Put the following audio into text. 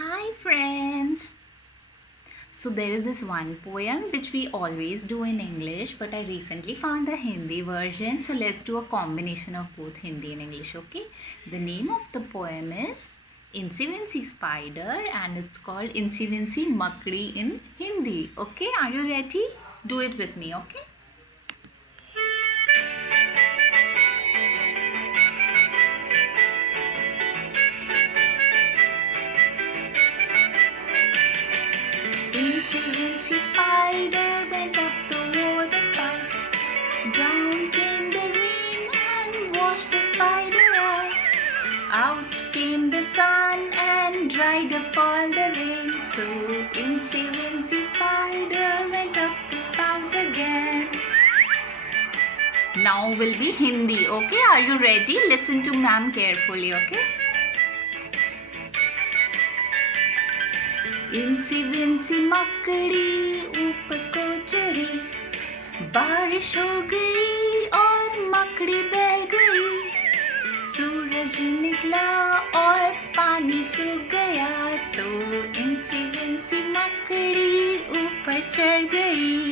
Hi friends! So there is this one poem which we always do in English, but I recently found the Hindi version. So let's do a combination of both Hindi and English, okay? The name of the poem is Incy Wincy Spider and it's called Incy Wincy Makdi in Hindi. Okay, are you ready? Do it with me, okay? Incy Wincy Spider went up the water spout. Down came the rain and washed the spider out. Out came the sun and dried up all the rain. So Incy Wincy Spider went up the spout again. Now will be Hindi, okay? Are you ready? Listen to ma'am carefully, okay? Incy Wincy मकड़ी ऊपर को चढ़ी, बारिश हो गई और मकड़ी बह गई। सूरज निकला और पानी सूख गया, तो इंसी विंसी मकड़ी ऊपर चढ़ गई।